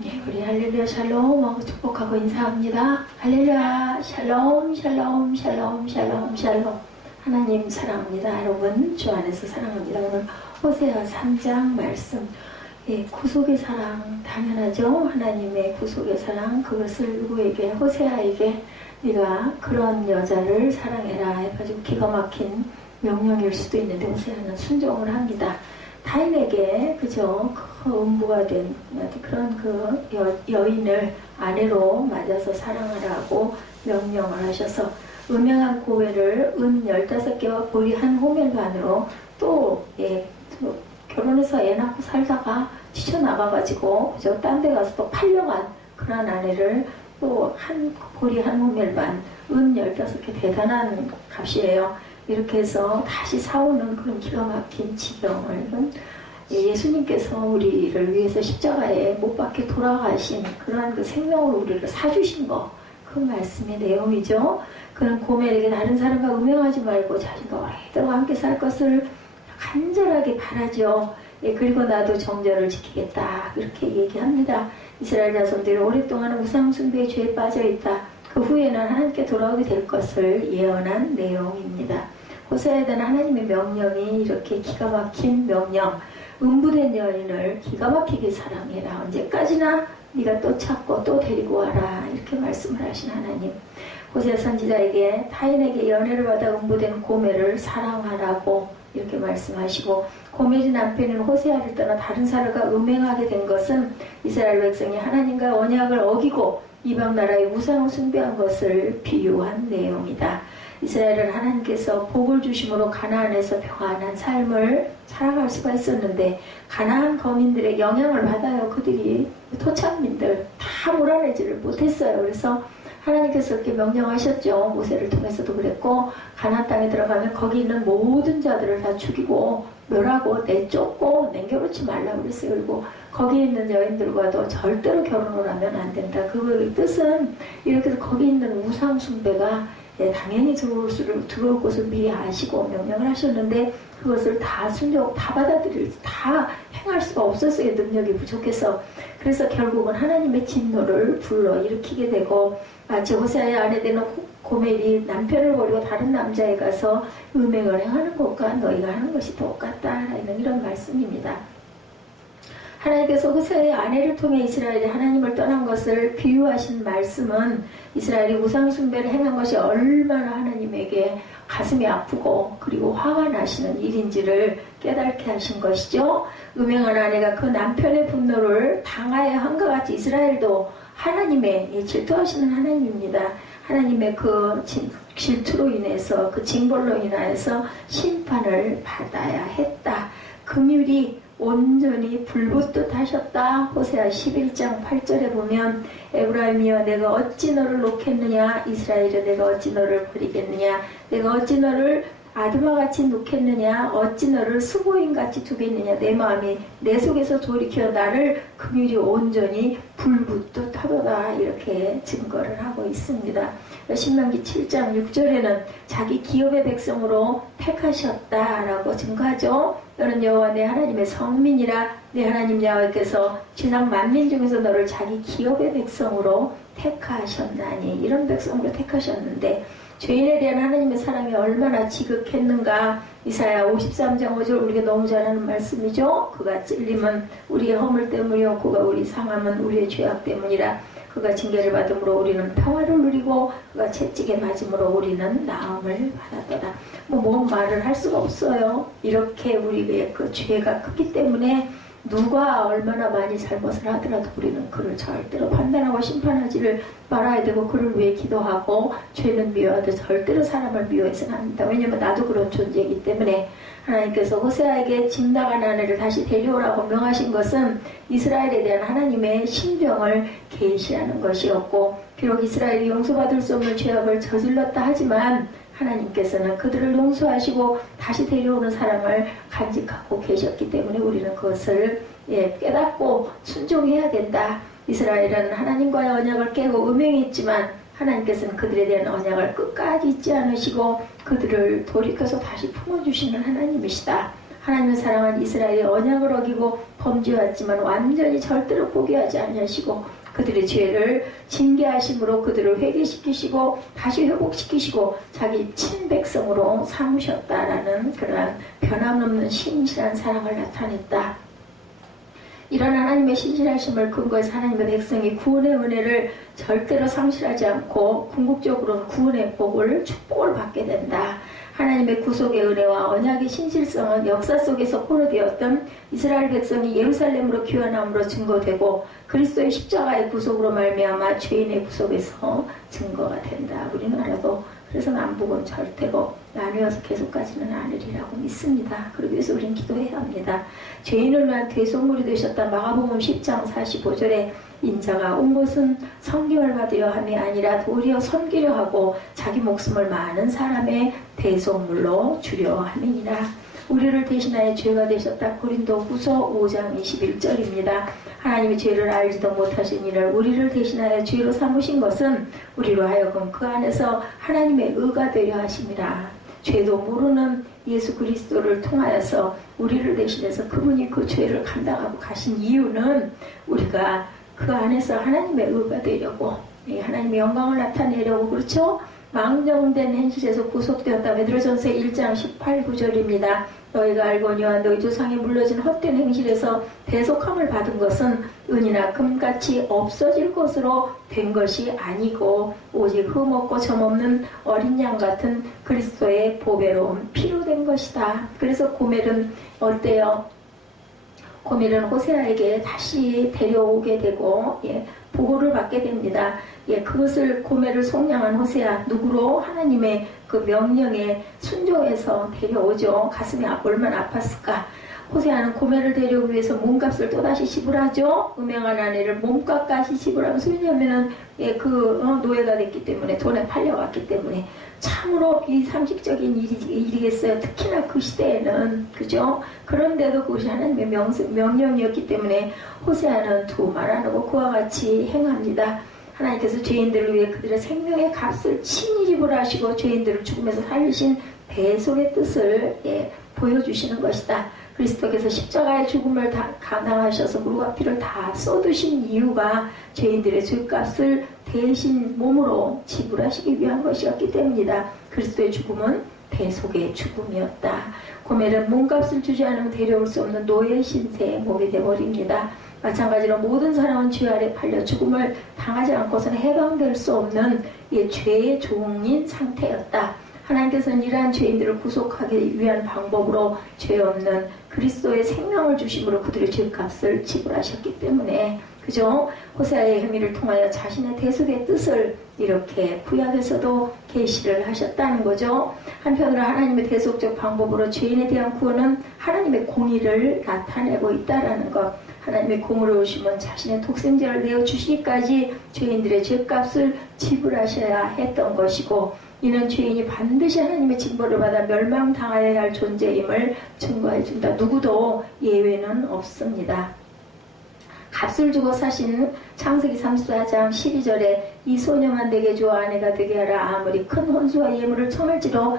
네, 우리 할렐루야 샬롬 하고 축복하고 인사합니다. 할렐루야 샬롬 샬롬 샬롬 샬롬 샬롬. 하나님 사랑합니다. 여러분 주 안에서 사랑합니다. 오늘 호세아 3장 말씀. 예, 구속의 사랑 당연하죠. 하나님의 구속의 사랑, 그것을 누구에게, 호세아에게 네가 그런 여자를 사랑해라 해가지고 기가 막힌 명령일 수도 있는데 호세아는 순종을 합니다. 타인에게 그저 그 음부가 된 그런 그 여인을 아내로 맞아서 사랑하라고 명령을 하셔서 음행한 고해를 은 15개와 보리 한 호멜반으로 또 결혼해서 애 낳고 살다가 지쳐나가가지고 그저 딴 데 가서 또 팔려간 그런 아내를 또 보리 한 호멜반 은 15개 대단한 값이에요. 이렇게 해서 다시 사오는 그런 기가 막힌 지경을 예수님께서 우리를 위해서 십자가에 못 박혀 돌아가신 그러한 그 생명을 우리를 사주신 거, 그 말씀의 내용이죠. 그는 고멜에게 다른 사람과 음행하지 말고 자신과 오래도록 함께 살 것을 간절하게 바라죠. 예, 그리고 나도 정절을 지키겠다 이렇게 얘기합니다. 이스라엘 자손들이 오랫동안 우상숭배의 죄에 빠져있다. 그 후에는 하나님께 돌아오게 될 것을 예언한 내용입니다. 호세아에 대한 하나님의 명령이 이렇게 기가 막힌 명령, 음부된 여인을 기가 막히게 사랑해라. 언제까지나 네가 또 찾고 또 데리고 와라. 이렇게 말씀을 하신 하나님. 호세아 선지자에게 타인에게 연애를 받아 음부된 고멜을 사랑하라고 이렇게 말씀하시고, 고멜이 남편인 호세아를 떠나 다른 사람과 음행하게 된 것은 이스라엘 백성이 하나님과 언약을 어기고 이방 나라의 우상을 숭배한 것을 비유한 내용이다. 이스라엘은 하나님께서 복을 주심으로 가나안에서 평안한 삶을 살아갈 수가 있었는데 가나안 거민들의 영향을 받아요. 그들이 토착민들 다 몰아내지를 못했어요. 그래서 하나님께서 이렇게 명령하셨죠. 모세를 통해서도 그랬고, 가나안 땅에 들어가면 거기 있는 모든 자들을 다 죽이고 멸하고 내쫓고 남겨놓지 말라고 그랬어요. 그리고 거기 있는 여인들과도 절대로 결혼을 하면 안 된다. 그 뜻은 이렇게 해서 거기 있는 우상 숭배가 당연히 들어올 것을 미리 아시고 명령을 하셨는데 그것을 다 받아들일, 다 행할 수가 없었어요. 능력이 부족해서. 그래서 결국은 하나님의 진노를 불러일으키게 되고, 마치 호세아의 아내 되는 고멜이 남편을 버리고 다른 남자에 가서 음행을 행하는 것과 너희가 하는 것이 똑같다라는 이런 말씀입니다. 하나님께서 호세아의 아내를 통해 이스라엘이 하나님을 떠난 것을 비유하신 말씀은 이스라엘이 우상숭배를 행한 것이 얼마나 하나님에게 가슴이 아프고 그리고 화가 나시는 일인지를 깨닫게 하신 것이죠. 음행한 아내가 그 남편의 분노를 당하여 한것 같이 이스라엘도 하나님의 질투하시는 하나님입니다. 하나님의 그 질투로 인해서, 그 징벌로 인하여서 심판을 받아야 했다. 긍휼이 온전히 불붙듯 하셨다. 호세아 11장 8절에 보면 에브라임이여 내가 어찌 너를 놓겠느냐, 이스라엘이여 내가 어찌 너를 버리겠느냐, 내가 어찌 너를 아드마같이 놓겠느냐, 어찌 너를 수고인같이 두겠느냐, 내 마음이 내 속에서 돌이켜 나를 긍휼이 온전히 불붙듯 하도다. 이렇게 증거를 하고 있습니다. 신명기 7장 6절에는 자기 기업의 백성으로 택하셨다라고 증거하죠. 너는 여호와 내 하나님의 성민이라. 내 하나님 여호와께서 지상 만민 중에서 너를 자기 기업의 백성으로 택하셨나니. 이런 백성으로 택하셨는데 죄인에 대한 하나님의 사랑이 얼마나 지극했는가. 이사야 53장 5절 우리가 너무 잘 아는 말씀이죠. 그가 찔림은 우리의 허물 때문이요 그가 우리 상함은 우리의 죄악 때문이라. 그가 징계를 받음으로 우리는 평화를 누리고 그가 채찍에 맞음으로 우리는 나음을 받았더라. 뭔 말을 할 수가 없어요. 이렇게 우리의 그 죄가 크기 때문에 누가 얼마나 많이 잘못을 하더라도 우리는 그를 절대로 판단하고 심판하지를 말아야 되고, 그를 위해 기도하고, 죄는 미워하되 절대로 사람을 미워해서는 안 된다. 왜냐면 나도 그런 존재이기 때문에. 하나님께서 호세아에게 집 나간 아내를 다시 데려오라고 명하신 것은 이스라엘에 대한 하나님의 심정을 계시하는 것이었고, 비록 이스라엘이 용서받을 수 없는 죄악을 저질렀다 하지만 하나님께서는 그들을 용서하시고 다시 데려오는 사랑을 간직하고 계셨기 때문에 우리는 그것을 깨닫고 순종해야 된다. 이스라엘은 하나님과의 언약을 깨고 음행했지만 하나님께서는 그들에 대한 언약을 끝까지 잊지 않으시고 그들을 돌이켜서 다시 품어주시는 하나님이시다. 하나님의 사랑한 이스라엘이 언약을 어기고 범죄했지만 완전히 절대로 포기하지 아니하시고 그들의 죄를 징계하심으로 그들을 회개시키시고 다시 회복시키시고 자기 친백성으로 삼으셨다라는 그러한 변함없는 신실한 사랑을 나타냈다. 이런 하나님의 신실하심을 근거해서 하나님의 백성이 구원의 은혜를 절대로 상실하지 않고 궁극적으로는 구원의 복을 축복을 받게 된다. 하나님의 구속의 은혜와 언약의 신실성은 역사 속에서 포로되었던 이스라엘 백성이 예루살렘으로 귀환함으로 증거되고 그리스도의 십자가의 구속으로 말미암아 죄인의 구속에서 증거가 된다. 우리나라도 그래서 남북은 절대로 나누어서 계속 가지는 않으리라고 믿습니다. 그러기 위해서 우리는 기도해야 합니다. 죄인을 위한 대속물이 되셨다. 마가복음 10장 45절에 인자가 온 것은 섬김을 받으려 함이 아니라 도리어 섬기려 하고 자기 목숨을 많은 사람의 대속물로 주려 함이니라. 우리를 대신하여 죄가 되셨다. 고린도후서 5장 21절입니다. 하나님이 죄를 알지도 못하신 이를 우리를 대신하여 죄로 삼으신 것은 우리로 하여금 그 안에서 하나님의 의가 되려 하심이라. 죄도 모르는 예수 그리스도를 통하여서 우리를 대신해서 그분이 그 죄를 감당하고 가신 이유는 우리가 그 안에서 하나님의 의가 되려고 하나님의 영광을 나타내려고 그렇죠? 망령된 행실에서 구속되었다. 베드로전서 1장 18, 9절입니다. 너희가 알거니와 너희 조상이 물러진 헛된 행실에서 대속함을 받은 것은 은이나 금같이 없어질 것으로 된 것이 아니고 오직 흠없고 점없는 어린 양 같은 그리스도의 보배로운 피로 된 것이다. 그래서 고멜은 어때요? 고멜은 호세아에게 다시 데려오게 되고 보고를 받게 됩니다. 그것을 고멜을 속량한 호세아 누구로? 하나님의 그 명령에 순종해서 데려오죠. 가슴이 얼마나 아팠을까. 호세아는 고멜을 데려오기 위해서 몸값을 또다시 지불하죠. 음행한 아내를 몸값까지 지불하면서 왜냐하면은 노예가 됐기 때문에 돈에 팔려왔기 때문에 참으로 비상식적인 일이겠어요. 특히나 그 시대에는 그죠. 그런데도 그것이 하나님의 명령이었기 때문에 호세아는 두 말 안 하고 그와 같이 행합니다. 하나님께서 죄인들을 위해 그들의 생명의 값을 친히 지불하시고 죄인들을 죽음에서 살리신 대속의 뜻을 보여주시는 것이다. 그리스도께서 십자가의 죽음을 다 감당하셔서 물과 피를 다 쏟으신 이유가 죄인들의 죄값을 대신 몸으로 지불하시기 위한 것이었기 때문이다. 그리스도의 죽음은 대속의 죽음이었다. 고멜은 몸값을 주지 않으면 데려올 수 없는 노예 신세의 몸이 되어버립니다. 마찬가지로 모든 사람은 죄 아래 팔려 죽음을 당하지 않고서는 해방될 수 없는 죄의 종인 상태였다. 하나님께서는 이러한 죄인들을 구속하기 위한 방법으로 죄 없는 그리스도의 생명을 주심으로 그들의 죄값을 지불하셨기 때문에 그죠? 호세아의 혐의를 통하여 자신의 대속의 뜻을 이렇게 구약에서도 계시를 하셨다는 거죠. 한편으로 하나님의 대속적 방법으로 죄인에 대한 구원은 하나님의 공의를 나타내고 있다라는 것. 하나님의 공의로우심은 자신의 독생자를 내어주시기까지 죄인들의 죄값을 지불하셔야 했던 것이고 이는 죄인이 반드시 하나님의 징벌을 받아 멸망당하여야 할 존재임을 증거해준다. 누구도 예외는 없습니다. 값을 주고 사신 창세기 34장 12절에 이 소녀만 내게 주어 아내가 되게 하라. 아무리 큰 혼수와 예물을 청할지라도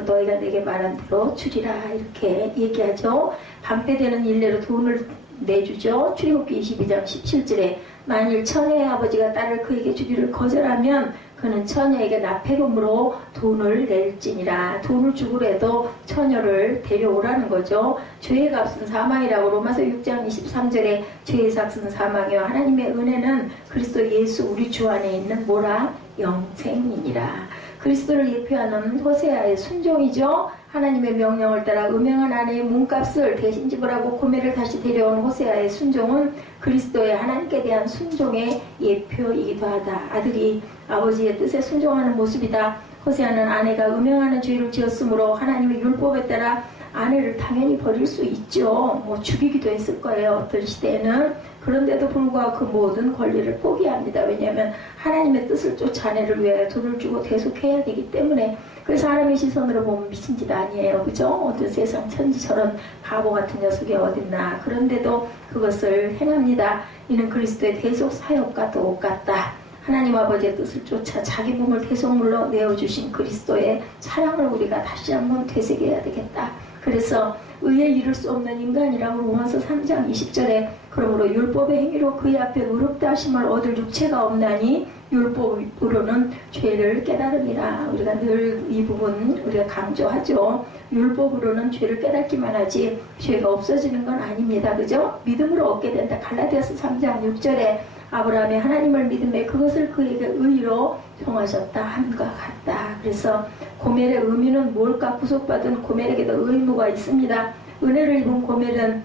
너희가 내게 말한 대로 주리라. 이렇게 얘기하죠. 방패되는 일례로 돈을 내주죠. 출애굽기 22장 17절에 만일 처녀의 아버지가 딸을 그에게 주기를 거절하면 그는 처녀에게 납폐금으로 돈을 낼지니라. 돈을 주고라도 처녀를 데려오라는 거죠. 죄의 값은 사망이라고 로마서 6장 23절에 죄의 삭은 사망이요 하나님의 은혜는 그리스도 예수 우리 주 안에 있는 뭐라? 영생이니라. 그리스도를 예표하는 호세아의 순종이죠. 하나님의 명령을 따라 음행한 아내의 몸값을 대신 지불하고 고멜을 다시 데려온 호세아의 순종은 그리스도의 하나님께 대한 순종의 예표이기도 하다. 아들이 아버지의 뜻에 순종하는 모습이다. 호세아는 아내가 음행하는 죄를 지었으므로 하나님의 율법에 따라 아내를 당연히 버릴 수 있죠. 죽이기도 했을 거예요. 어떤 시대에는. 그런데도 불구하고 그 모든 권리를 포기합니다. 왜냐하면 하나님의 뜻을 쫓아 아내를 위하여 돈을 주고 대속해야 되기 때문에. 그래서 사람의 시선으로 보면 미친 짓 아니에요. 그죠? 어떤 세상 천지 저런 바보 같은 녀석이 어딨나. 그런데도 그것을 행합니다. 이는 그리스도의 대속 사역과 똑같다. 하나님 아버지의 뜻을 쫓아 자기 몸을 대속물로 내어주신 그리스도의 사랑을 우리가 다시 한번 되새겨야 되겠다. 그래서 의에 이를 수 없는 인간이라고 로마서 3장 20절에 그러므로 율법의 행위로 그의 앞에 의롭다 하심을 얻을 육체가 없나니 율법으로는 죄를 깨달음이라. 우리가 늘 이 부분 우리가 강조하죠. 율법으로는 죄를 깨닫기만 하지 죄가 없어지는 건 아닙니다. 그죠? 믿음으로 얻게 된다. 갈라디아서 3장 6절에 아브라함이 하나님을 믿음에 그것을 그에게 의로 정하셨다 함과 같다. 그래서 고멜의 의미는 뭘까? 구속받은 고멜에게도 의무가 있습니다. 은혜를 입은 고멜은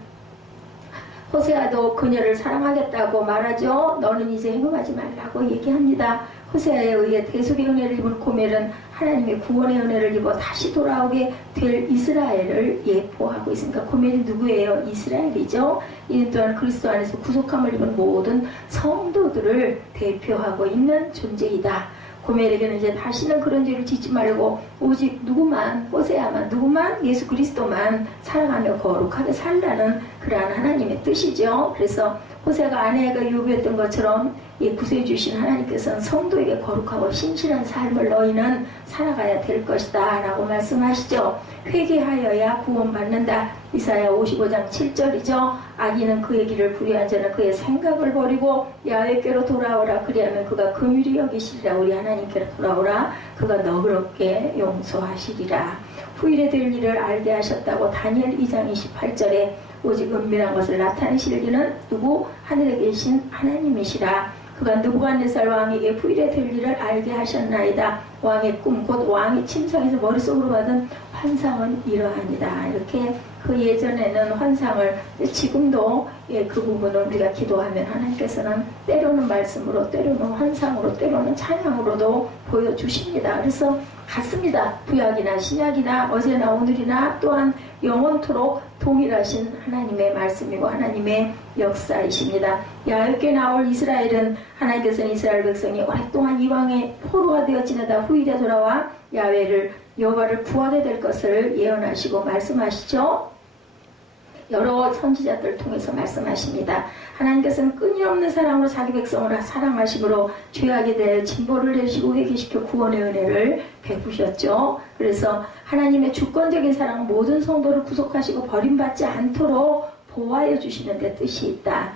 호세아도 그녀를 사랑하겠다고 말하죠. 너는 이제 행음하지 말라고 얘기합니다. 호세아에 의해 대속의 은혜를 입은 고멜은 하나님의 구원의 은혜를 입어 다시 돌아오게 될 이스라엘을 예포하고 있습니다. 고멜이 누구예요? 이스라엘이죠. 이는 또한 그리스도 안에서 구속함을 입은 모든 성도들을 대표하고 있는 존재이다. 고멜에게는 이제 다시는 그런 죄를 짓지 말고 오직 누구만, 호세아만, 누구만, 예수 그리스도만 사랑하며 거룩하게 살라는 그러한 하나님의 뜻이죠. 그래서 호세아가 아내가 요구했던 것처럼 구세해 주신 하나님께서는 성도에게 거룩하고 신실한 삶을 너희는 살아가야 될 것이다 라고 말씀하시죠. 회개하여야 구원받는다. 이사야 55장 7절이죠. 악인은 그의 길을 불의한 자는 그의 생각을 버리고 야훼께로 돌아오라. 그리하면 그가 긍휼히 여기시리라. 우리 하나님께로 돌아오라. 그가 너그럽게 용서하시리라. 후일에 될 일을 알게 하셨다고 다니엘 2장 28절에 오직 은밀한 것을 나타내실 이는 누구? 하늘에 계신 하나님이시라. 그가 느부갓네살 왕에게 후일에 될 일을 알게 하셨나이다. 왕의 꿈, 곧 왕이 침상에서 머릿속으로 받은 환상은 이러하니다. 이렇게 그 예전에는 환상을, 지금도 그 부분을 우리가 기도하면 하나님께서는 때로는 말씀으로, 때로는 환상으로, 때로는 찬양으로도 보여주십니다. 그래서 같습니다. 구약이나 신약이나 어제나 오늘이나 또한 영원토록 동일하신 하나님의 말씀이고 하나님의 역사이십니다. 야훼께 나올 이스라엘은 하나님께서는 이스라엘 백성이 오랫동안 이방의 포로가 되어 지내다 후일에 돌아와 여호와를 구하게 될 것을 예언하시고 말씀하시죠. 여러 선지자들 통해서 말씀하십니다. 하나님께서는 끊임없는 사랑으로 자기 백성을 사랑하심으로 죄악에 대해 진보를 내시고 회개시켜 구원의 은혜를 베푸셨죠. 그래서 하나님의 주권적인 사랑은 모든 성도를 구속하시고 버림받지 않도록 보호하여 주시는 데 뜻이 있다.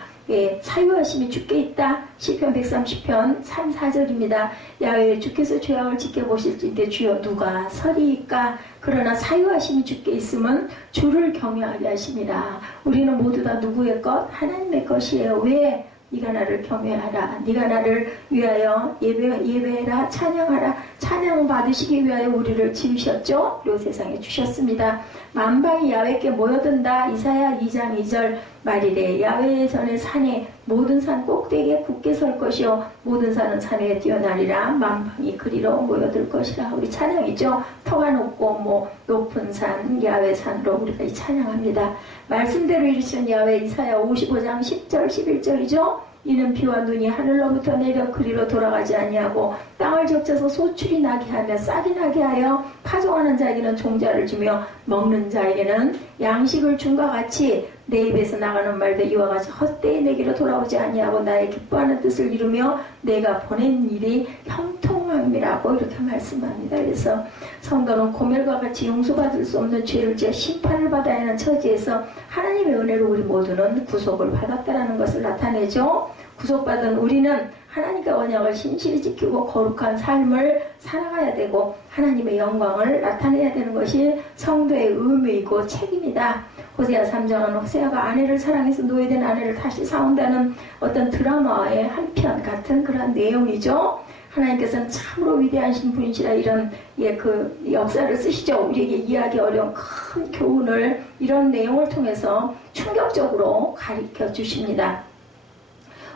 사유하심이 주께 있다. 시편 130편 3, 4절입니다. 야훼 주께서 죄악을 지켜보실지인데 주여 누가 서리이까. 그러나 사유하심이 주께 있으면 주를 경외하게 하심이라. 우리는 모두 다 누구의 것? 하나님의 것이에요. 왜? 네가 나를 경외하라. 네가 나를 위하여 예배해라. 찬양하라. 찬양 받으시기 위하여 우리를 지으셨죠. 이 세상에 주셨습니다. 만방이 야훼께 모여든다. 이사야 2장 2절 말이래. 야훼의 전에 산에 모든 산 꼭대기에 굳게 설 것이요 모든 산은 산 위에 뛰어나리라. 만방이 그리로 모여들 것이라. 우리 찬양이죠. 터가 높고 높은 산 야훼산으로 우리가 이 찬양합니다. 말씀대로 이르신 야훼 이사야 55장 10절 11절이죠. 이는 비와 눈이 하늘로부터 내려 그리로 돌아가지 아니하고 땅을 적셔서 소출이 나게 하며 싹이 나게 하여 파종하는 자에게는 종자를 주며 먹는 자에게는 양식을 줌과 같이 내 입에서 나가는 말도 이와 같이 헛되이 내게로 돌아오지 아니하고 나의 기뻐하는 뜻을 이루며 내가 보낸 일이 형통함이라고 이렇게 말씀합니다. 그래서 성도는 고멜과 같이 용서받을 수 없는 죄를 지어 심판을 받아야 하는 처지에서 하나님의 은혜로 우리 모두는 구속을 받았다는 것을 나타내죠. 구속받은 우리는 하나님과 언약을 신실히 지키고 거룩한 삶을 살아가야 되고 하나님의 영광을 나타내야 되는 것이 성도의 의무이고 책임이다. 호세아 3장은 호세아가 아내를 사랑해서 노예된 아내를 다시 사온다는 어떤 드라마의 한 편 같은 그런 내용이죠. 하나님께서는 참으로 위대하신 분이시라 이런 그 역사를 쓰시죠. 우리에게 이해하기 어려운 큰 교훈을 이런 내용을 통해서 충격적으로 가르쳐 주십니다.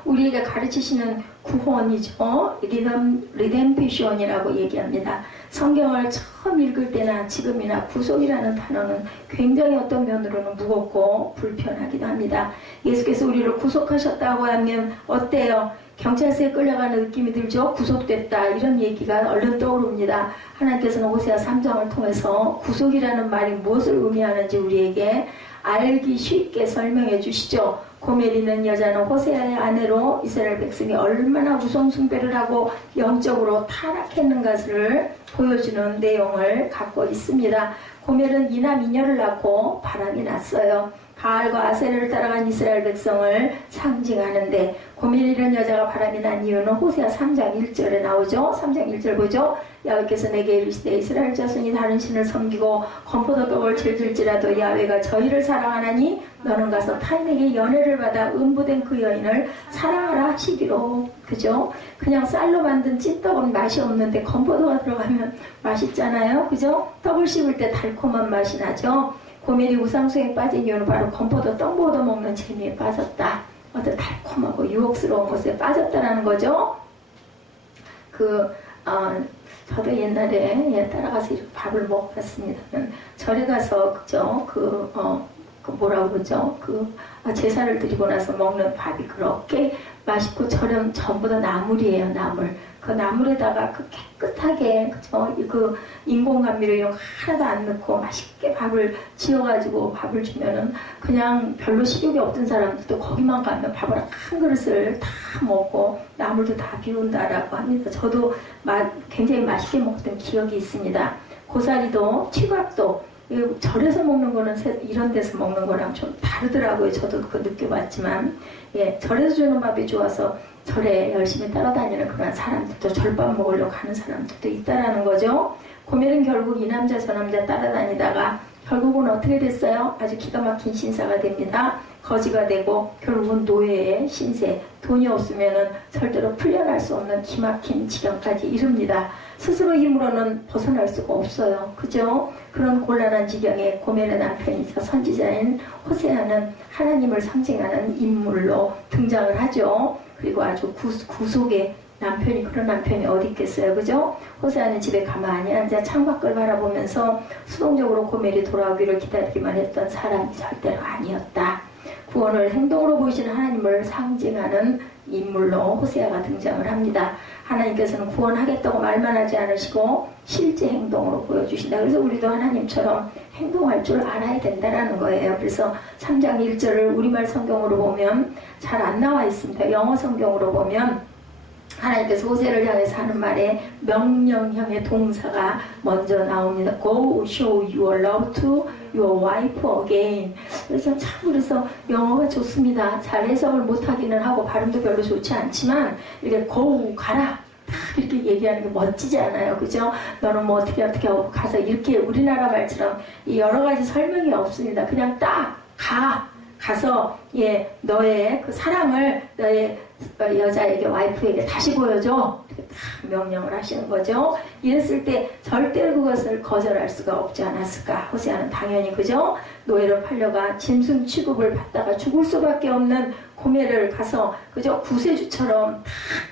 우리에게 가르치시는 구원이죠. 리뎀피션이라고 얘기합니다. 성경을 처음 읽을 때나 지금이나 구속이라는 단어는 굉장히 어떤 면으로는 무겁고 불편하기도 합니다. 예수께서 우리를 구속하셨다고 하면 어때요? 경찰서에 끌려가는 느낌이 들죠? 구속됐다 이런 얘기가 얼른 떠오릅니다. 하나님께서는 호세아 3장을 통해서 구속이라는 말이 무엇을 의미하는지 우리에게 알기 쉽게 설명해 주시죠. 고멜이는 여자는 호세아의 아내로 이스라엘 백성이 얼마나 우상숭배를 하고 영적으로 타락했는 것을 보여주는 내용을 갖고 있습니다. 고멜은 이남 이녀를 낳고 바람이 났어요. 바알과 아세르를 따라간 이스라엘 백성을 상징하는데 고멜이라는 여자가 바람이 난 이유는 호세아 3장 1절에 나오죠. 3장 1절 보죠. 야훼께서 내게 이르시되 이스라엘 자손이 다른 신을 섬기고 건포도떡을 질질지라도 야훼가 저희를 사랑하나니 너는 가서 타인에게 연애를 받아 음부된 그 여인을 사랑하라 하시기로. 그죠? 그냥 쌀로 만든 찐떡은 맛이 없는데 건포도가 들어가면 맛있잖아요. 그죠? 떡을 씹을 때 달콤한 맛이 나죠. 고멜이 우상숭에 빠진 이유는 바로 건포도 떡 얻어 먹는 재미에 빠졌다. 어떤 달콤하고 유혹스러운 것에 빠졌다라는 거죠. 저도 옛날에 따라가서 이렇게 밥을 먹어봤습니다. 절에 가서 그죠? 뭐라고 그러죠? 제사를 드리고 나서 먹는 밥이 그렇게 맛있고 저렴 전부 다 나물이에요. 나물. 그 나물에다가 깨끗하게 그죠? 인공감미료 이런 거 하나도 안 넣고 맛있게 밥을 지어가지고 밥을 주면은 그냥 별로 식욕이 없던 사람들도 거기만 가면 밥을 한 그릇을 다 먹고 나물도 다 비운다라고 합니다. 저도 굉장히 맛있게 먹었던 기억이 있습니다. 고사리도 튀밥도 절에서 먹는 거는 이런 데서 먹는 거랑 좀 다르더라고요. 저도 그거 느껴봤지만, 절에서 주는 밥이 좋아서 절에 열심히 따라다니는 그런 사람들도 절밥 먹으려고 하는 사람들도 있다라는 거죠. 고멜은 결국 이 남자 저 남자 따라다니다가 결국은 어떻게 됐어요? 아주 기가 막힌 신사가 됩니다. 거지가 되고 결국은 노예의 신세, 돈이 없으면은 절대로 풀려날 수 없는 기막힌 지경까지 이릅니다. 스스로 힘으로는 벗어날 수가 없어요. 그죠? 그런 곤란한 지경에 고멜의 남편이자 선지자인 호세아는 하나님을 상징하는 인물로 등장을 하죠. 그리고 아주 구속의 남편이, 그런 남편이 어디 있겠어요. 그죠? 호세아는 집에 가만히 앉아 창밖을 바라보면서 수동적으로 고멜이 돌아오기를 기다리기만 했던 사람이 절대로 아니었다. 구원을 행동으로 보이시는 하나님을 상징하는 인물로 호세아가 등장을 합니다. 하나님께서는 구원하겠다고 말만 하지 않으시고 실제 행동으로 보여주신다. 그래서 우리도 하나님처럼 행동할 줄 알아야 된다는 거예요. 그래서 3장 1절을 우리말 성경으로 보면 잘 안 나와 있습니다. 영어 성경으로 보면 하나님께서 호세를 향해서 하는 말에 명령형의 동사가 먼저 나옵니다. Go show your love to your wife again. 그래서 영어가 좋습니다. 잘 해석을 못하기는 하고 발음도 별로 좋지 않지만 이렇게 go 가라 이렇게 얘기하는 게 멋지지 않아요. 그죠? 너는 뭐 어떻게 하고 가서 이렇게 우리나라 말처럼 여러 가지 설명이 없습니다. 그냥 딱 가서 너의 그 사랑을 너의 여자에게 와이프에게 다시 보여줘. 이렇게 딱 명령을 하시는 거죠. 이랬을 때 절대로 그것을 거절할 수가 없지 않았을까. 호세아는 당연히 그죠? 노예로 팔려가 짐승 취급을 받다가 죽을 수밖에 없는 고멜을 가서 그죠? 구세주처럼 탁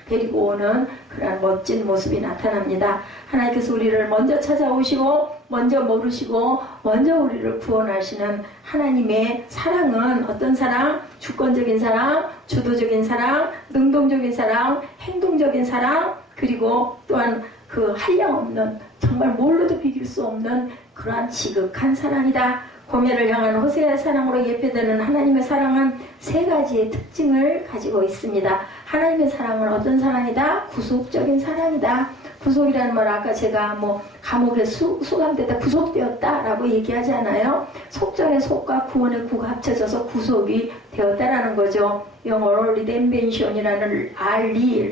데리고 오는 그런 멋진 모습이 나타납니다. 하나님께서 우리를 먼저 찾아오시고 먼저 모르시고 먼저 우리를 구원하시는 하나님의 사랑은 어떤 사랑? 주권적인 사랑, 주도적인 사랑, 능동적인 사랑, 행동적인 사랑, 그리고 또한 그 한량없는 정말 뭘로도 비길 수 없는 그러한 지극한 사랑이다. 고멜을 향한 호세아의 사랑으로 예표되는 하나님의 사랑은 세 가지의 특징을 가지고 있습니다. 하나님의 사랑은 어떤 사랑이다? 구속적인 사랑이다. 구속이라는 말 아까 제가 감옥에 수감되다 구속되었다라고 얘기하잖아요. 속전의 속과 구원의 구가 합쳐져서 구속이 되었다라는 거죠. 영어로 redemption이라는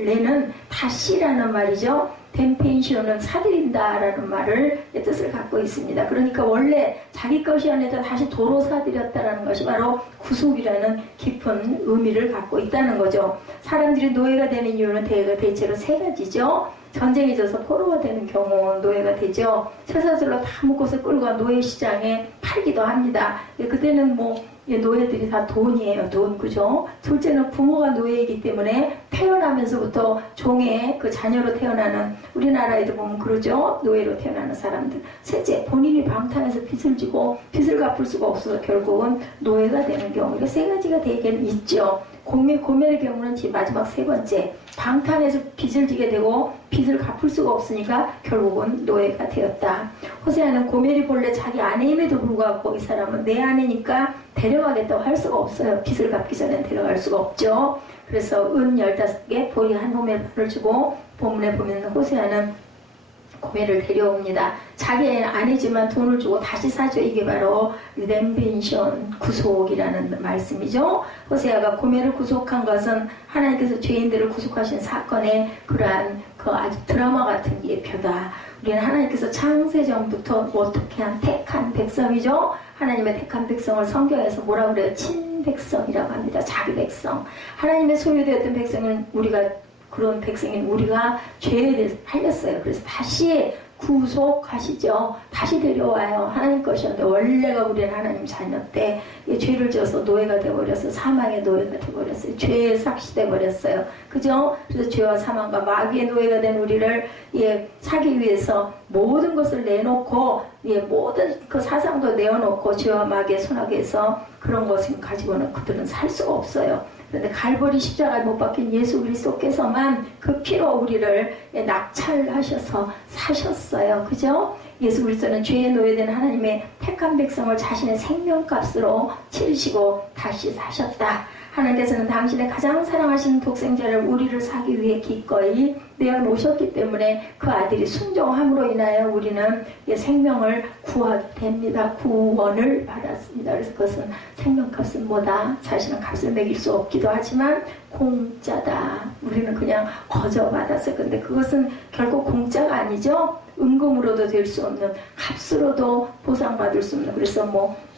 레는 다시라는 말이죠. 댐펜션은 사들인다라는 말을 뜻을 갖고 있습니다. 그러니까 원래 자기 것이 아니라 다시 도로 사들였다라는 것이 바로 구속이라는 깊은 의미를 갖고 있다는 거죠. 사람들이 노예가 되는 이유는 대체로 세 가지죠. 전쟁이 져서 포로가 되는 경우 노예가 되죠. 쇠사슬로 다 묶어서 끌고 노예 시장에 팔기도 합니다. 그때는 노예들이 다 돈이에요. 돈, 그죠? 둘째는 부모가 노예이기 때문에 태어나면서부터 종의 그 자녀로 태어나는, 우리나라에도 보면 그러죠? 노예로 태어나는 사람들. 셋째, 본인이 방탕해서 빚을 지고 빚을 갚을 수가 없어서 결국은 노예가 되는 경우. 이게 세 가지가 되긴 있죠. 고멜의 경우는 지금 마지막 세 번째, 방탕해서 빚을 지게 되고 빚을 갚을 수가 없으니까 결국은 노예가 되었다. 호세아는 고멜이 본래 자기 아내임에도 불구하고 이 사람은 내 아내니까 데려가겠다고 할 수가 없어요. 빚을 갚기 전에 데려갈 수가 없죠. 그래서 은 15개, 보리 한 호멜을 주고 본문에 보면 호세아는 고멜을 데려옵니다. 자기 아내지만 돈을 주고 다시 사죠. 이게 바로 렘벤션, 구속이라는 말씀이죠. 호세아가 고멜을 구속한 것은 하나님께서 죄인들을 구속하신 사건의 그러한 그 아주 드라마 같은 예표다. 우리는 하나님께서 창세전부터 어떻게 한 택한 백성이죠. 하나님의 택한 백성을 성경에서 뭐라 그래요? 친백성이라고 합니다. 자기 백성. 하나님의 소유되었던 백성은 우리가, 그런 백성인 우리가 죄에 대해서 팔렸어요. 그래서 다시 구속하시죠. 다시 데려와요. 하나님 것이었는데 원래가 우리는 하나님 자녀 때 죄를 지어서 노예가 되어버려서 사망의 노예가 되어버렸어요. 죄에 삭시돼 버렸어요. 그죠? 그래서 죄와 사망과 마귀의 노예가 된 우리를 사기 위해서 모든 것을 내놓고 모든 그 사상도 내어놓고 죄와 마귀의 손아귀에서 그런 것을 가지고는 그들은 살 수가 없어요. 그런데 갈보리 십자가에 못 박힌 예수 그리스도께서만 그 피로 우리를 낙찰하셔서 사셨어요. 그죠? 예수 그리스도는 죄에 노예된 하나님의 택한 백성을 자신의 생명값으로 치르시고 다시 사셨다. 하나님께서는 당신의 가장 사랑하시는 독생자를 우리를 사기 위해 기꺼이 내어놓으셨기 때문에 그 아들이 순종함으로 인하여 우리는 생명을 구하게 됩니다. 구원을 받았습니다. 그래서 그것은 생명값은 뭐다? 자신은 값을 매길 수 없기도 하지만 공짜다. 우리는 그냥 거저 받았어요. 근데 그것은 결국 공짜가 아니죠. 은금으로도 될 수 없는, 값으로도 보상받을 수 없는. 그래서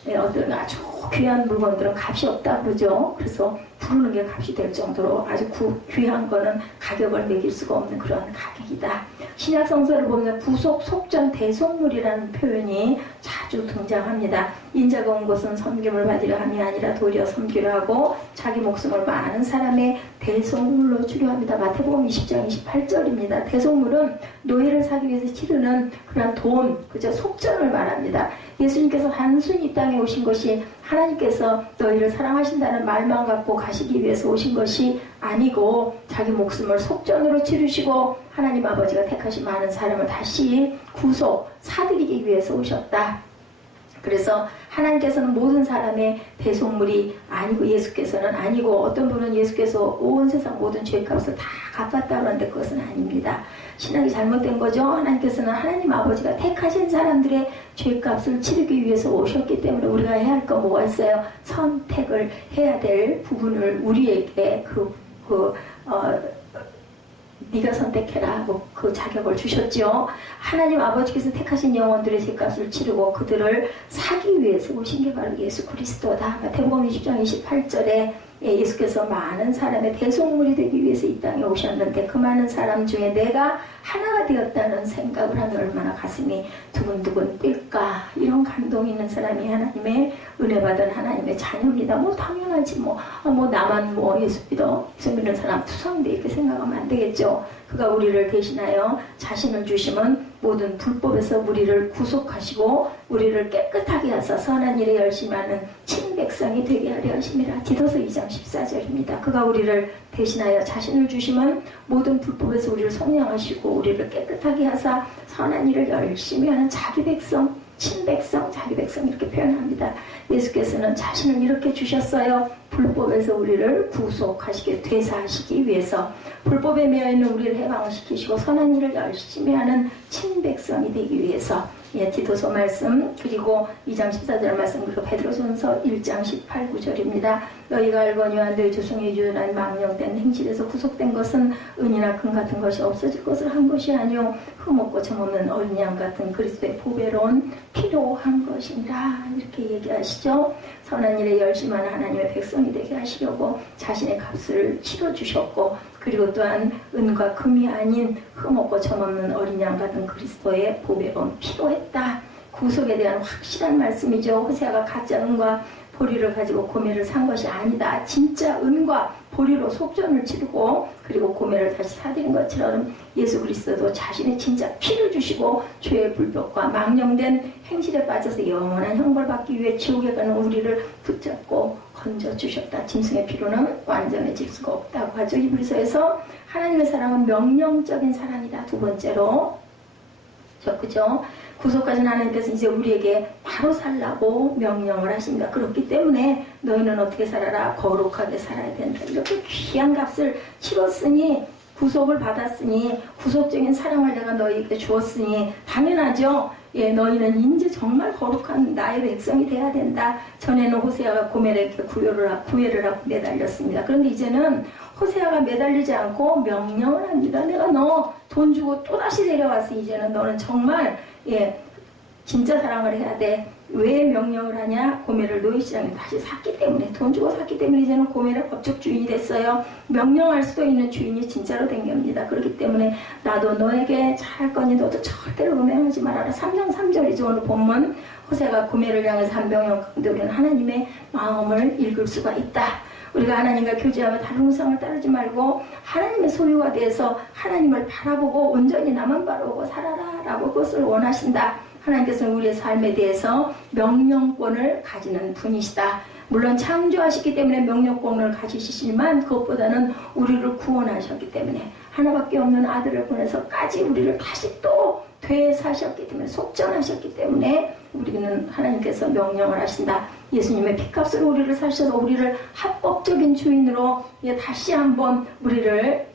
어떤 아주 귀한 물건들은 값이 없다 그러죠. 그래서 부르는 게 값이 될 정도로 아주 귀한 거는 가격을 매길 수가 없는 그런 가격이다. 신약 성서를 보면 구속, 속전, 대속물이라는 표현이 자주 등장합니다. 인자가 온 것은 섬김을 받으려 함이 아니라 도리어 섬기려 하고 자기 목숨을 많은 사람의 대속물로 주려 합니다. 마태복음 20장 28절입니다. 대속물은 노예를 사기 위해서 치르는 그런 돈, 그저 속전을 말합니다. 예수님께서 단순히 이 땅에 오신 것이 하나님께서 너희를 사랑하신다는 말만 갖고 가시기 위해서 오신 것이 아니고 자기 목숨을 속전으로 치르시고 하나님 아버지가 택하신 많은 사람을 다시 구속, 사드리기 위해서 오셨다. 그래서 하나님께서는 모든 사람의 대속물이 아니고 예수께서는 아니고 어떤 분은 예수께서 온 세상 모든 죄값을 다 갚았다고 하는데 그것은 아닙니다. 신앙이 잘못된 거죠. 하나님께서는 하나님 아버지가 택하신 사람들의 죄값을 치르기 위해서 오셨기 때문에 우리가 해야 할 거 뭐가 있어요? 선택을 해야 될 부분을 우리에게 네가 선택해라. 그 자격을 주셨죠. 하나님 아버지께서 택하신 영혼들의 죄값을 치르고 그들을 사기 위해서 오신 게 바로 예수 그리스도다. 마태복음 20장 28절에 예수께서 많은 사람의 대속물이 되기 위해서 이 땅에 오셨는데 그 많은 사람 중에 내가 하나가 되었다는 생각을 하면 얼마나 가슴이 두근두근 뛸까. 이런 감동이 있는 사람이 하나님의 은혜 받은 하나님의 자녀입니다. 당연하지 나만 예수 믿는 사람 투성인데 이렇게 생각하면 안 되겠죠. 그가 우리를 대신하여 자신을 주심은 모든 불법에서 우리를 구속하시고 우리를 깨끗하게 하사 선한 일에 열심히 하는 친백성이 되게 하려 하심이라. 디도서 2장 14절입니다. 그가 우리를 대신하여 자신을 주심은 모든 불법에서 우리를 속량하시고 우리를 깨끗하게 하사 선한 일을 열심히 하는 자기 백성, 친백성, 자기 백성 이렇게 표현합니다. 예수께서는 자신을 이렇게 주셨어요. 불법에서 우리를 구속하시게 되사하시기 위해서 불법에 매여있는 우리를 해방시키시고 선한 일을 열심히 하는 친백성이 되기 위해서 디도서 말씀 그리고 2장 14절 말씀 그리고 베드로전서 1장 18, 9절입니다. 너희가 알거니와 너희 조상의 유연한 망령된 행실에서 구속된 것은 은이나 금 같은 것이 없어질 것을 한 것이 아니오 흠없고 점없는 어린 양 같은 그리스도의 보배로운 필요한 것이니라. 이렇게 얘기하시죠. 선한 일에 열심한 하나님의 백성이 되게 하시려고 자신의 값을 치러주셨고 그리고 또한 은과 금이 아닌 흠없고 점없는 어린 양 같은 그리스도의 보배로운 필요했다. 구속에 대한 확실한 말씀이죠. 호세아가 가짜 은과 보리를 가지고 고멜을 산 것이 아니다. 진짜 은과 보리로 속전을 치르고 그리고 고멜을 다시 사들인 것처럼 예수 그리스도도 자신의 진짜 피를 주시고 죄의 불법과 망령된 행실에 빠져서 영원한 형벌 받기 위해 지옥에 가는 우리를 붙잡고 건져 주셨다. 짐승의 피로는 완전해질 수가 없다고 하죠. 히브리서에서 하나님의 사랑은 명령적인 사랑이다. 두 번째로 그죠? 구속하신 하나님께서 이제 우리에게 바로 살라고 명령을 하십니다. 그렇기 때문에 너희는 어떻게 살아라? 거룩하게 살아야 된다. 이렇게 귀한 값을 치렀으니 구속을 받았으니 구속적인 사랑을 내가 너희에게 주었으니 당연하죠. 예, 너희는 이제 정말 거룩한 나의 백성이 돼야 된다. 전에는 호세아가 고멜에게 구애를 하고 매달렸습니다. 그런데 이제는 호세아가 매달리지 않고 명령을 합니다. 내가 너 돈 주고 또다시 데려와서 이제는 너는 정말 진짜 사랑을 해야 돼. 왜 명령을 하냐? 고멜을 노예시장에 다시 샀기 때문에, 돈 주고 샀기 때문에 이제는 고멜의 법적 주인이 됐어요. 명령할 수도 있는 주인이 진짜로 된 겁니다. 그렇기 때문에 나도 너에게 잘할 거니 너도 절대로 음행하지 말아라. 3장 3절이죠. 오늘 본문 호세가 고멜을 향해서 한 병영 가운데 우리는 하나님의 마음을 읽을 수가 있다. 우리가 하나님과 교제하며 다른 우상을 따르지 말고 하나님의 소유가 돼서 하나님을 바라보고 온전히 나만 바라보고 살아라 라고 그것을 원하신다. 하나님께서는 우리의 삶에 대해서 명령권을 가지는 분이시다. 물론 창조하셨기 때문에 명령권을 가지시지만 그것보다는 우리를 구원하셨기 때문에 하나밖에 없는 아들을 보내서까지 우리를 다시 또 되사셨기 때문에 속전하셨기 때문에 우리는 하나님께서 명령을 하신다. 예수님의 피값으로 우리를 사셔서 우리를 합법적인 주인으로 다시 한번 우리를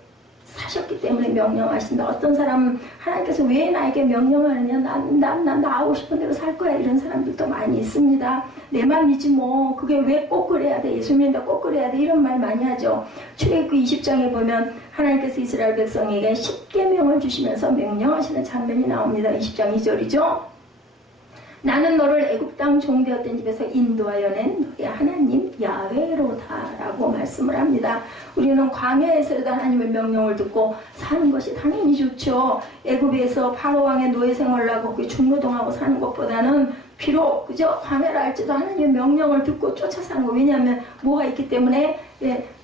사셨기 때문에 명령하신다. 어떤 사람은 하나님께서 왜 나에게 명령하느냐, 난 나하고 싶은 대로 살 거야, 이런 사람들도 많이 있습니다. 내 맘이지 뭐 그게 왜 꼭 그래야 돼, 예수 믿는다 꼭 그래야 돼, 이런 말 많이 하죠. 출애굽기 20장에 보면 하나님께서 이스라엘 백성에게 십계명을 주시면서 명령하시는 장면이 나옵니다. 20장 2절이죠. 나는 너를 애굽 땅 종되었던 집에서 인도하여 낸 너의 하나님 야훼로다 라고 말씀을 합니다. 우리는 광야에서도 하나님의 명령을 듣고 사는 것이 당연히 좋죠. 애굽에서 바로왕의 노예 생활을 하고 중노동하고 사는 것보다는 비록 그저 광야라 할지도 하나님의 명령을 듣고 쫓아 사는 거. 왜냐하면 뭐가 있기 때문에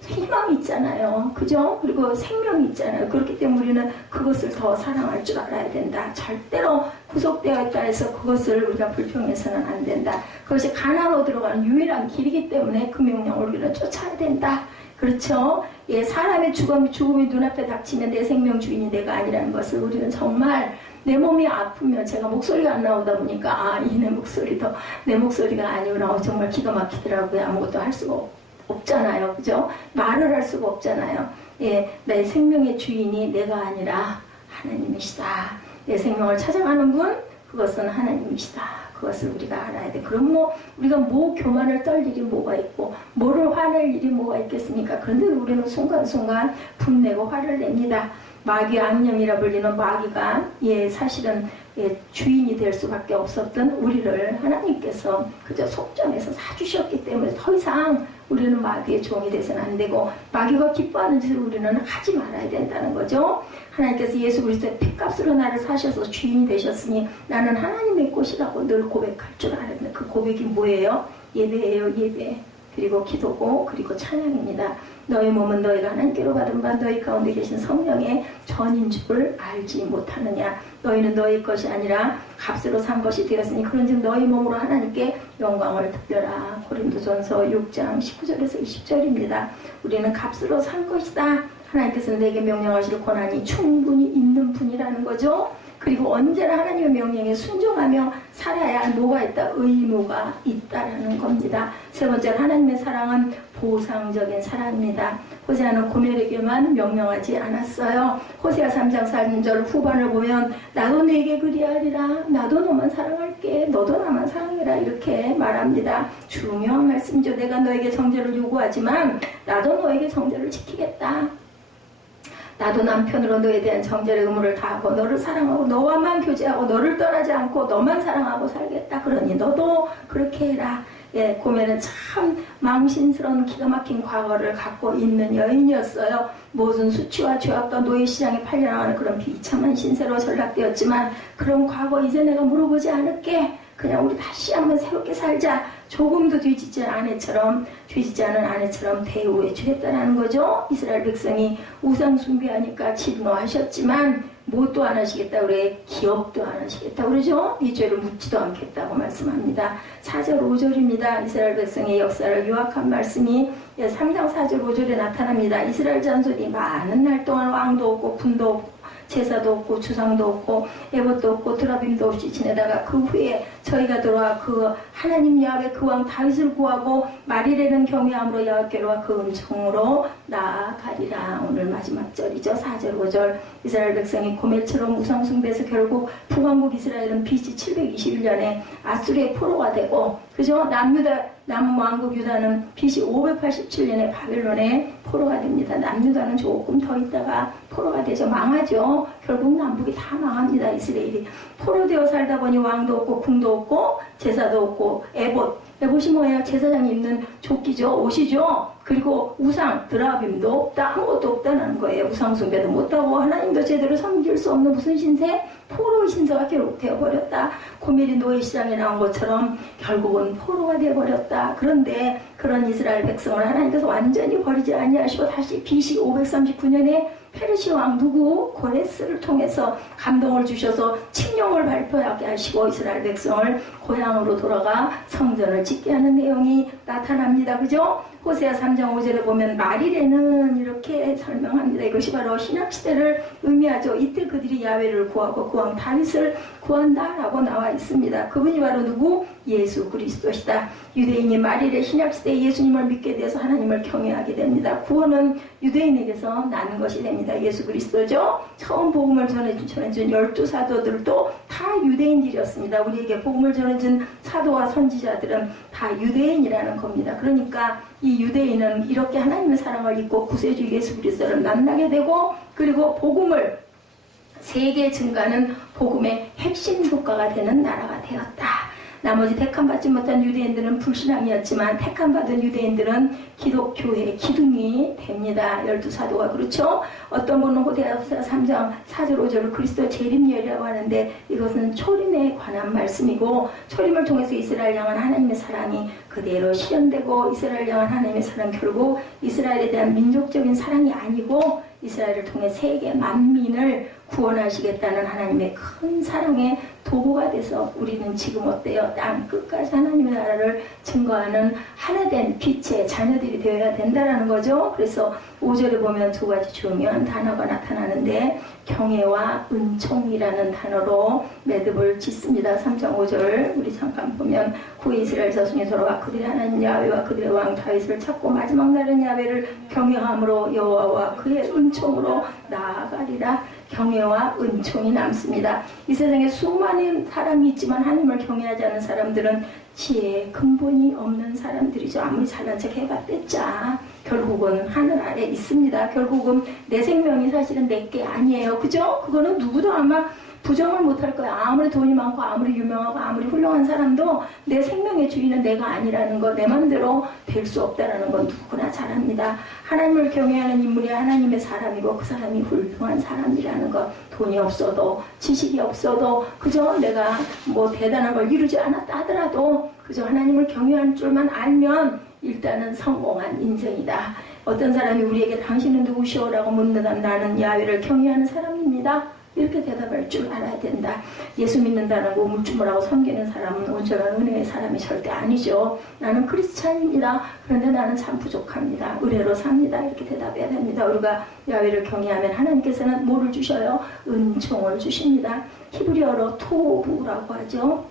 희망이 있잖아요. 그죠? 그리고 생명이 있잖아요. 그렇기 때문에 우리는 그것을 더 사랑할 줄 알아야 된다. 절대로 구속되어 있다 해서 그것을 우리가 불평해서는 안 된다. 그것이 가나안으로 들어가는 유일한 길이기 때문에 그 명령을 우리는 쫓아야 된다. 그렇죠? 사람의 죽음이 눈앞에 닥치면 내 생명 주인이 내가 아니라는 것을 우리는 정말 내 몸이 아프면 제가 목소리가 안 나오다 보니까 내 목소리가 아니구나. 정말 기가 막히더라고요. 아무것도 할 수가 없잖아요. 그죠? 말을 할 수가 없잖아요. 내 생명의 주인이 내가 아니라 하나님이시다. 내 생명을 찾아가는 분, 그것은 하나님이시다. 그것을 우리가 알아야 돼. 그럼 우리가 교만을 떨 일이 뭐가 있고, 뭐를 화낼 일이 뭐가 있겠습니까? 그런데 우리는 순간순간 분내고 화를 냅니다. 마귀 악령이라 불리는 마귀가 사실은 주인이 될 수밖에 없었던 우리를 하나님께서 그저 속전해서 사주셨기 때문에 더 이상 우리는 마귀의 종이 돼서는 안 되고 마귀가 기뻐하는 짓을 우리는 하지 말아야 된다는 거죠. 하나님께서 예수 그리스도의 피값으로 나를 사셔서 주인이 되셨으니 나는 하나님의 꽃이라고 늘 고백할 줄 알았는데 그 고백이 뭐예요? 예배예요. 예배. 그리고 기도고 그리고 찬양입니다. 너희 몸은 너희가 하나님께로 받은 바 너희 가운데 계신 성령의 전인 줄 알지 못하느냐. 너희는 너희 것이 아니라 값으로 산 것이 되었으니 그런즉 너희 몸으로 하나님께 영광을 돌려라. 고린도전서 6장 19절에서 20절입니다. 우리는 값으로 산 것이다. 하나님께서는 내게 명령하실 권한이 충분히 있는 분이라는 거죠. 그리고 언제나 하나님의 명령에 순종하며 살아야 뭐가 있다? 의무가 있다라는 겁니다. 세 번째로 하나님의 사랑은 보상적인 사랑입니다. 호세아는 고멜에게만 명령하지 않았어요. 호세아 3장 4절 후반을 보면 나도 네게 그리하리라. 나도 너만 사랑할게. 너도 나만 사랑해라. 이렇게 말합니다. 중요한 말씀이죠. 내가 너에게 정죄를 요구하지만 나도 너에게 정죄를 지키겠다. 나도 남편으로 너에 대한 정죄의 의무를 다하고 너를 사랑하고 너와만 교제하고 너를 떠나지 않고 너만 사랑하고 살겠다. 그러니 너도 그렇게 해라. 고멜은 참 망신스러운 기가 막힌 과거를 갖고 있는 여인이었어요. 모든 수치와 죄악과 노예시장에 팔려나가는 그런 비참한 신세로 전락되었지만 그런 과거 이제 내가 물어보지 않을게. 그냥 우리 다시 한번 새롭게 살자. 조금도 뒤지지 않은 아내처럼 대우해 주겠다는 거죠. 이스라엘 백성이 우상 숭배하니까 진노하셨지만 뭣도 안 하시겠다 그래. 기업도 안 하시겠다 그러죠. 이 죄를 묻지도 않겠다고 말씀합니다. 4절 5절입니다. 이스라엘 백성의 역사를 요약한 말씀이 3장 4절 5절에 나타납니다. 이스라엘 잔손이 많은 날 동안 왕도 없고 군도 없고 제사도 없고 주상도 없고 에봇도 없고 드라빔도 없이 지내다가 그 후에 저희가 돌아와 그 하나님 야훼 그 왕 다윗을 구하고 말이라는 경외함으로 야훼께로와 그 은총으로 나아가리라. 오늘 마지막 절이죠. 4절 5절. 이스라엘 백성이 고멜처럼 우상 숭배해서 결국 북왕국 이스라엘은 BC 721년에 아수르의 포로가 되고 그죠? 남왕국 유다는 BC 587년에 바벨론의 포로가 됩니다. 남유다는 조금 더 있다가 포로가 되죠. 망하죠. 결국 남북이 다 망합니다. 이스라엘이 포로되어 살다 보니 왕도 없고 궁도 없고 제사도 없고 에봇이 뭐예요? 제사장이 입는 조끼죠. 옷이죠. 그리고 우상 드라빔도 없다. 아무것도 없다는 거예요. 우상 숭배도 못하고 하나님도 제대로 섬길 수 없는 무슨 신세? 포로의 신세가 결국 되어버렸다. 고멜이 노예 시장에 나온 것처럼 결국은 포로가 되어버렸다. 그런데 그런 이스라엘 백성을 하나님께서 완전히 버리지 아니하시고 다시 BC 539년에 페르시 왕 누구? 고레스를 통해서 감동을 주셔서 칙령을 발표하게 하시고 이스라엘 백성을 고향으로 돌아가 성전을 짓게 하는 내용이 나타납니다. 그죠? 호세아 3장 5절에 보면 말이래는 이렇게 설명합니다. 이것이 바로 신약시대를 의미하죠. 이때 그들이 야훼를 구하고 그 왕 다윗을 구한다라고 나와 있습니다. 그분이 바로 누구? 예수 그리스도시다. 유대인이 말일에 신약시대에 예수님을 믿게 되어서 하나님을 경외하게 됩니다. 구원은 유대인에게서 나는 것이 됩니다. 예수 그리스도죠. 처음 복음을 전해준 12사도들도 다 유대인들이었습니다. 우리에게 복음을 전해준 사도와 선지자들은 다 유대인이라는 겁니다. 그러니까 이 유대인은 이렇게 하나님의 사랑을 잊고 구세주 예수 그리스도를 만나게 되고 그리고 복음을 세계에 증가하는 복음의 핵심 국가가 되는 나라가 되었다. 나머지 택함받지 못한 유대인들은 불신앙이었지만 택함받은 유대인들은 기독교의 기둥이 됩니다. 12사도가 그렇죠. 어떤 분은 호세아 3장 4절 5절을 그리스도 재림예라고 하는데 이것은 초림에 관한 말씀이고 초림을 통해서 이스라엘 향한 하나님의 사랑이 그대로 실현되고 이스라엘 향한 하나님의 사랑 결국 이스라엘에 대한 민족적인 사랑이 아니고 이스라엘을 통해 세계 만민을 구원하시겠다는 하나님의 큰 사랑의 도구가 돼서 우리는 지금 어때요? 땅 끝까지 하나님의 나라를 증거하는 하나된 빛의 자녀들이 되어야 된다는 거죠. 그래서 5절에 보면 두 가지 중요한 단어가 나타나는데 경외와 은총이라는 단어로 매듭을 짓습니다. 3장 5절 우리 잠깐 보면 후에 이스라엘 자손이 돌아와 그들의 하나님 야훼와 그들의 왕 다윗을 찾고 마지막 날은 야훼를 경외함으로 여호와와 그의 은총으로 나아가리라. 경외와 은총이 남습니다. 이 세상에 수많은 사람이 있지만 하나님을 경외하지 않는 사람들은 지혜의 근본이 없는 사람들이죠. 아무리 잘난 척 해봤댔자 결국은 하늘 아래 있습니다. 결국은 내 생명이 사실은 내게 아니에요. 그죠? 그거는 누구도 아마 부정을 못할 거야. 아무리 돈이 많고 아무리 유명하고 아무리 훌륭한 사람도 내 생명의 주인은 내가 아니라는 거 내 맘대로 될 수 없다는 건 누구나 잘 압니다. 하나님을 경외하는 인물이 하나님의 사람이고 그 사람이 훌륭한 사람이라는 것. 돈이 없어도 지식이 없어도 그저 내가 뭐 대단한 걸 이루지 않았다 하더라도 그저 하나님을 경외하는 줄만 알면 일단은 성공한 인생이다. 어떤 사람이 우리에게 당신은 누구시오? 라고 묻는다면 나는 야훼를 경외하는 사람입니다. 이렇게 대답할 줄 알아야 된다. 예수 믿는다는 거 우물쭈물하고 섬기는 사람은 온전한 은혜의 사람이 절대 아니죠. 나는 크리스찬입니다. 그런데 나는 참 부족합니다. 의뢰로 삽니다. 이렇게 대답해야 됩니다. 우리가 야훼를 경외하면 하나님께서는 뭐를 주셔요? 은총을 주십니다. 히브리어로 토부라고 하죠.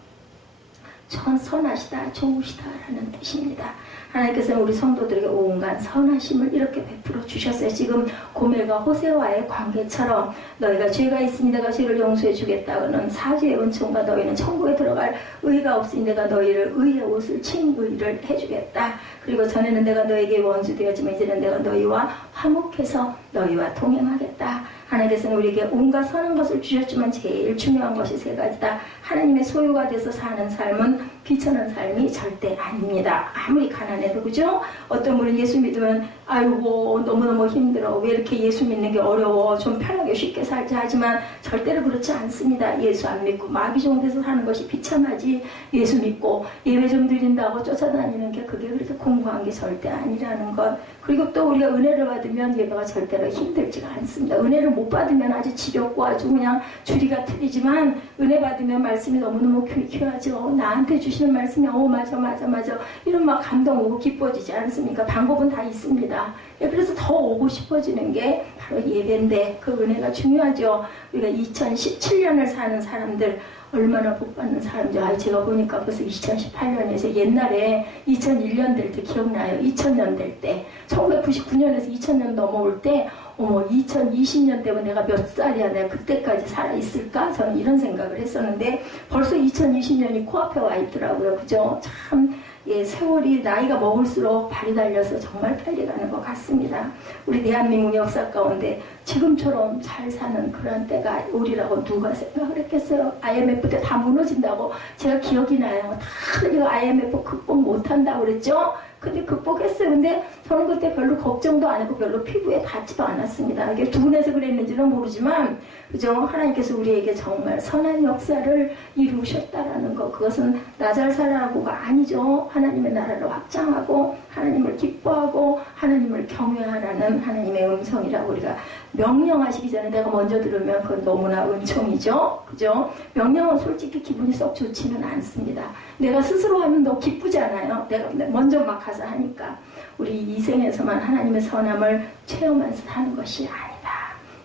선하시다, 좋으시다라는 뜻입니다. 하나님께서는 우리 성도들에게 온갖 선하심을 이렇게 베풀어 주셨어요. 지금 고멜과 호세와의 관계처럼 너희가 죄가 있으니 내가 죄를 용서해 주겠다고는 사죄의 은총과 너희는 천국에 들어갈 의가 없으니 내가 너희를 의의 옷을 친 의를 해주겠다. 그리고 전에는 내가 너에게 원수 되었지만 이제는 내가 너희와 화목해서 너희와 동행하겠다. 하나님께서는 우리에게 온갖 선한 것을 주셨지만 제일 중요한 것이 세 가지다. 하나님의 소유가 돼서 사는 삶은 비천한 삶이 절대 아닙니다. 아무리 가난해도. 그죠? 어떤 분은 예수 믿으면 아이고 너무너무 힘들어, 왜 이렇게 예수 믿는 게 어려워, 좀 편하게 쉽게 살자 하지만 절대로 그렇지 않습니다. 예수 안 믿고 마귀 좋은 데서 사는 것이 비참하지, 예수 믿고 예배 좀 드린다고 쫓아다니는 게 그게 그렇게 공부한 게 절대 아니라는 것. 그리고 또 우리가 은혜를 받으면 예배가 절대로 힘들지가 않습니다. 은혜를 못 받으면 아주 지겹고 아주 그냥 주리가 틀리지만, 은혜 받으면 말씀이 너무너무 귀하죠. 나한테 주시는 말씀이 맞아 이런 막 감동 오고 기뻐지지 않습니까? 방법은 다 있습니다. 그래서 더 오고 싶어지는 게 바로 예배인데, 그 은혜가 중요하죠. 우리가 2017년을 사는 사람들 얼마나 복받는 사람들. 제가 보니까 벌써 2018년에서 옛날에 2001년 될 때 기억나요. 2000년 될 때 1999년에서 2000년 넘어올 때 2020년 되면 내가 몇 살이야, 내가 그때까지 살아있을까? 저는 이런 생각을 했었는데 벌써 2020년이 코앞에 와 있더라고요. 그죠? 참 세월이 나이가 먹을수록 발이 달려서 정말 빨리 가는 것 같습니다. 우리 대한민국 역사 가운데 지금처럼 잘 사는 그런 때가 오리라고 누가 생각을 했겠어요? IMF 때 다 무너진다고 제가 기억이 나요. 다들 이거 IMF 극복 못한다고 그랬죠? 근데 극복했어요. 근데 저는 그때 별로 걱정도 안 했고 별로 피부에 닿지도 않았습니다. 이게 둔해서 그랬는지는 모르지만, 그죠? 하나님께서 우리에게 정말 선한 역사를 이루셨다라는 것, 그것은 나 잘 살라고가 아니죠. 하나님의 나라를 확장하고 하나님을 기뻐하고 하나님을 경외하라는 하나님의 음성이라고 우리가 명령하시기 전에 내가 먼저 들으면 그건 너무나 은총이죠. 그죠? 명령은 솔직히 기분이 썩 좋지는 않습니다. 내가 스스로 하면 더 기쁘지 않아요? 내가 먼저 막 가서 하니까. 우리 이 생에서만 하나님의 선함을 체험하면서 사는 것이 아니다.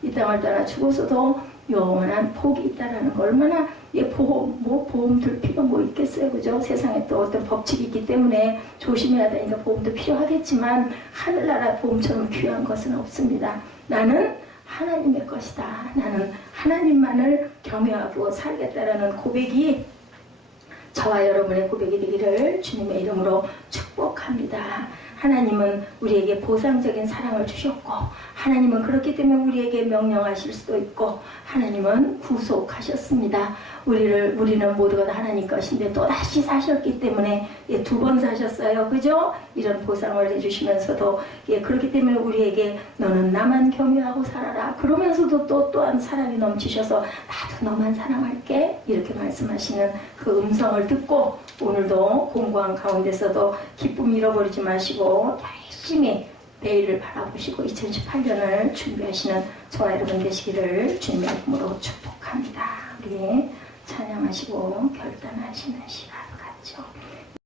이 땅을 떠나 죽어서도 영원한 복이 있다라는 거. 얼마나 보험 들 필요가 뭐 있겠어요. 그죠? 세상에 또 어떤 법칙이 있기 때문에 조심해야 되니까 보험도 필요하겠지만 하늘나라 보험처럼 귀한 것은 없습니다. 나는 하나님의 것이다. 나는 하나님만을 경외하고 살겠다라는 고백이 저와 여러분의 고백이 되기를 주님의 이름으로 축복합니다. 하나님은 우리에게 보상적인 사랑을 주셨고, 하나님은 그렇기 때문에 우리에게 명령하실 수도 있고, 하나님은 구속하셨습니다. 우리는 모두가 다 하나님 것인데 또다시 사셨기 때문에 2번 사셨어요. 그죠? 이런 보상을 해주시면서도 그렇기 때문에 우리에게 너는 나만 경외하고 살아라. 그러면서도 또한 사랑이 넘치셔서 나도 너만 사랑할게. 이렇게 말씀하시는 그 음성을 듣고 오늘도 공고한 가운데서도 기쁨 잃어버리지 마시고 열심히 내일을 바라보시고 2018년을 준비하시는 저와 여러분 되시기를 주님의 이름으로 축복합니다. 우리 찬양하시고 결단하시는 시간 같죠.